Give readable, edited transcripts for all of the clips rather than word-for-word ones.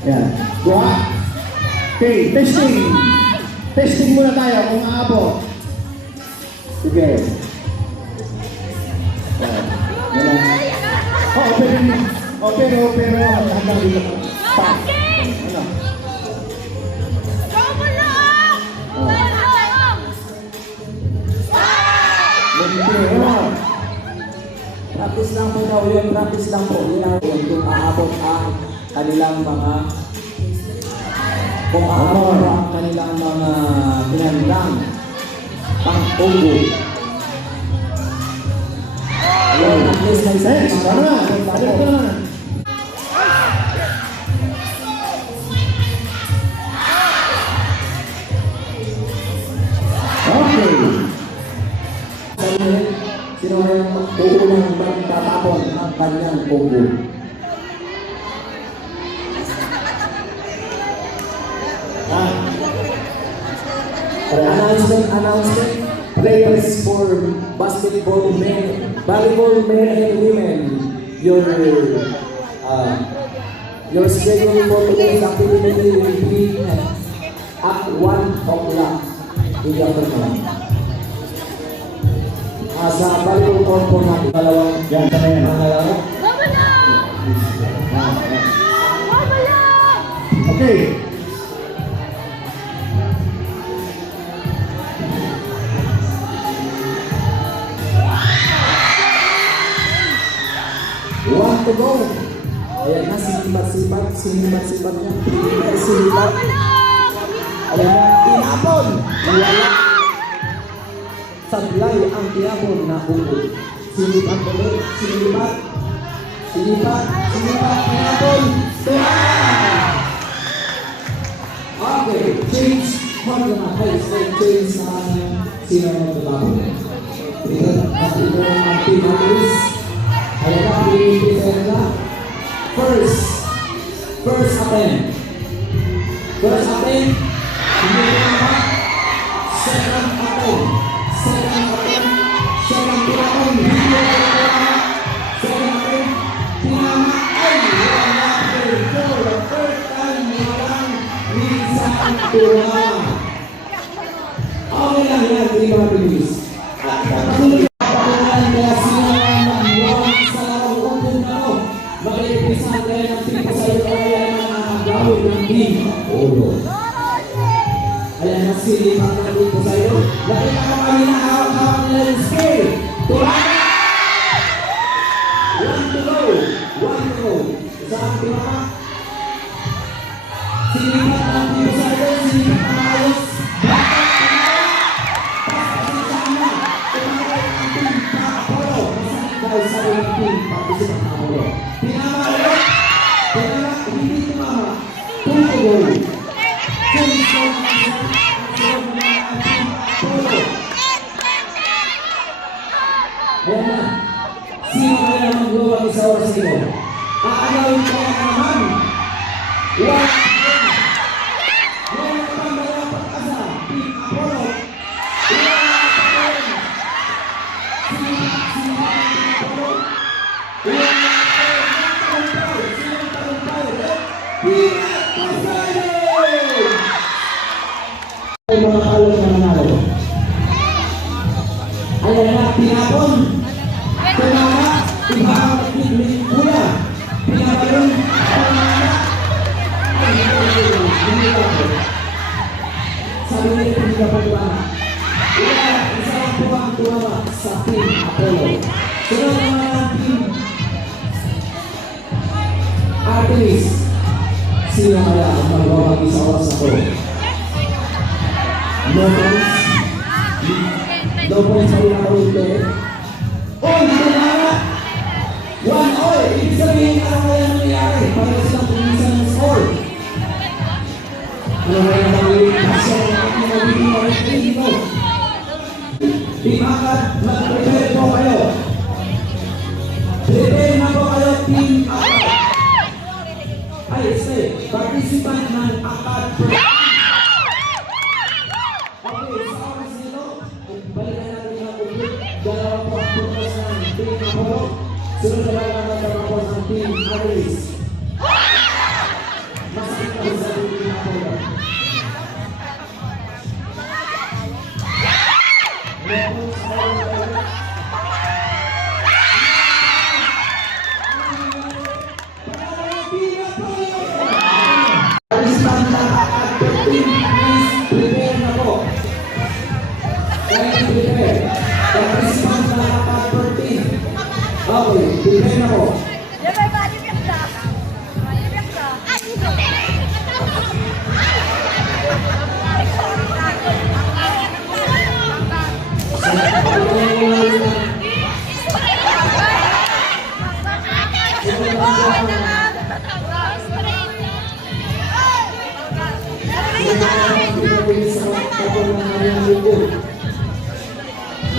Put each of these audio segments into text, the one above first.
Yan. Buha. Okay, testing. Testing muna tayo kung aabot. Sige. Pero hanggang dito pa. Ano? Practice lang po daw yun, practice lang po. Yun kung aabot ang kanilang mga pinandang pang-ugo. Ayun, at least may Next, tama na. Balik ka na. Okay. Sino yung uunang magtatapon ng kanyang ugo? Announcement. Players for basketball men, volleyball men and women. Your schedule for today's activity will be at 1 o'clock in the afternoon. Sa volleyball court po natin, dalawang Yan, sana yan. Okay. One to go. Ayan na, sinipat niya. Sinipat. Ayan na, tinapon. Wala. Sablay ang tinapon na ugo. Sinipat ulit, sinipat, tinapon. Okay, change. Huwag na change sa sino ang magtatapon. Ito ang team natin. Ayan na, pinipilitan na. First attempt. Hindi na ba? Second attempt. Second tinapon. Hindi na ba? Second attempt. Tinama. Ay, wala. For the first time, walang minsan tumama. Okay lang yan, hindi mga bilis. At kapatuloy. Makikipisa kayo ng tipo sa iyo kaya ng gawin ng Pino. Ayan na silipan ng tipo sa iyo. Nakita ko kami na hawak-hawak na yung scale. Tulala! One to go. Isang pinaka. Silipan ng tipo sa iyo. Silipan ng ayos. Sa iyo ng team, pag-isip ang Apollo. Tinama, hindi tumama. Puro. Ayan na. Sino kaya mag-gawang isa oras ito? Aagawin ko naman. One. Meron pang mga pag-asa. Team Apollo. Ay mga kalot na nanalo. Ayan na, tinapon. Tumama, iba ang nagpigling pula. Pinabalon, tumama. Ay, hindi ako. Sabi nila, hindi ka pagpana. Wala, isa lang po ang tumama sa Team Apollo. Sunod naman ang Team Artemis. Sino kaya ang magwawag sa oras ako? No points sa una ulit. Oy, dito na! 1-0! Ibig sabihin ano kaya nangyayari? Para silang pumisan ng score. Ano kaya nangyayari? Kasi ang aking magiging maritay dito. Team Akad, mag-prepare po kayo. Prepare na po kayo, Team Akad. Ay, say, participant ng Akad. Sunod na lang ang tapos ng Team Artemis. Mas Bigay na po.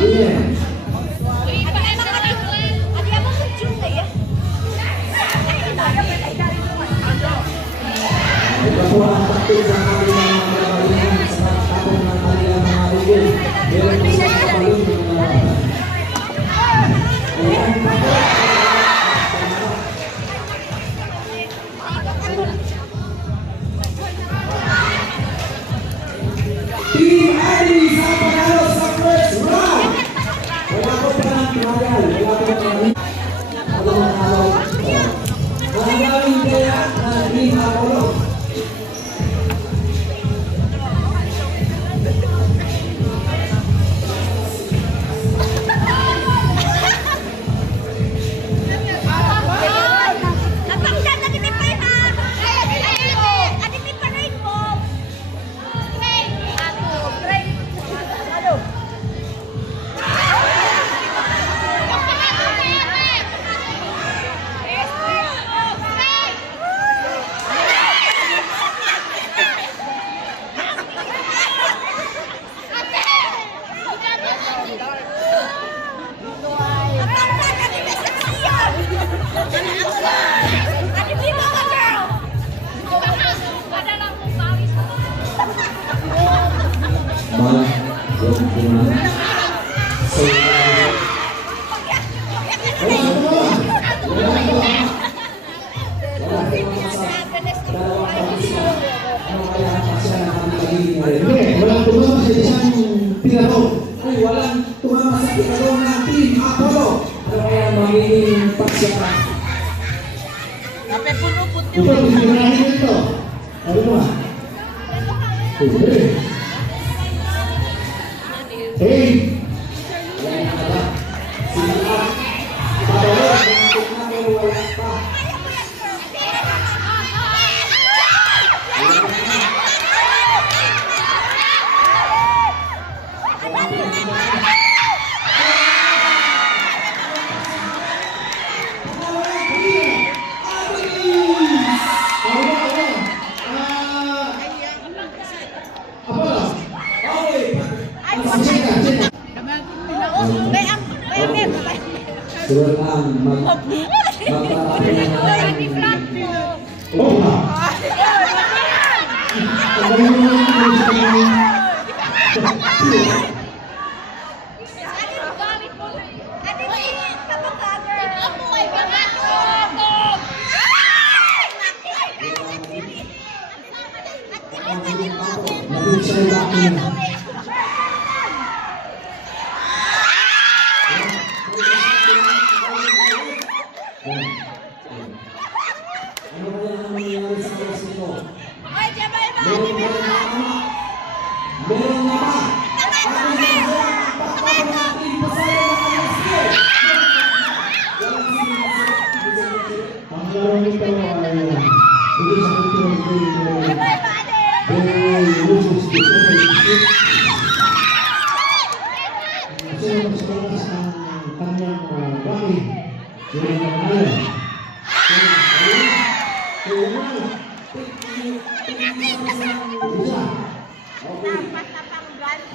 Yeah. Ito po ang taktik sa kanilang mga kababayan sa pagtapon ng kanilang mga ugol. Meron po sa kabalong ng mga ayan pa po. Team Alice ang panalo sa first round. Wala po pa ng trial. Wala po pa ng panalo. Ang galing kaya na Team Apollo. Walang tumama sa isang pinaro. Ay, walang tumama sa pinaro ng Team Apollo. Ano kaya magiging pagsyakan? Ito, pinarahin ito. Ano mo? Hey! Surat ang magpapapin ng Oh! Ang galing mo ano kaya ang nangyayari sa oras nito? Meron na ba? Ano na ba? Pagpapin natin pasaya ng alas ko. ang laro nito ay hindi sa kultura Lusus kasi mas balas ang kanyang bakit yun ang nangyayari.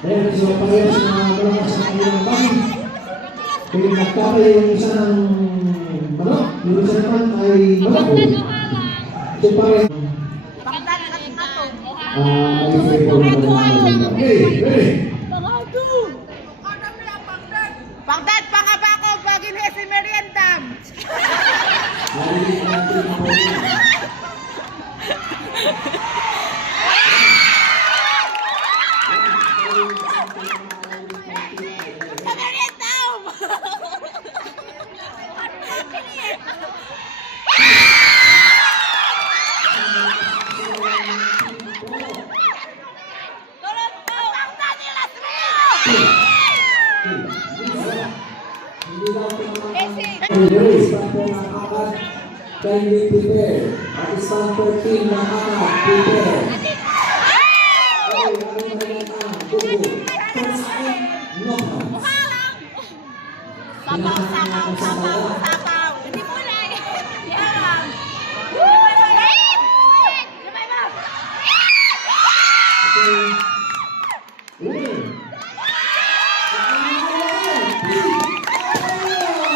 Dahil sa parehas na malakas ang kanyang bakit kaya nagkakaya yung isa ng manok, yung isa naman ay manok. So parehas Bagdad, pangabako, bagin si meriendam. Sa meriendam! Tulad po! Bagdad, ilas mo! Hindi daw Kindly prepare. At isang 14 na anak, prepare.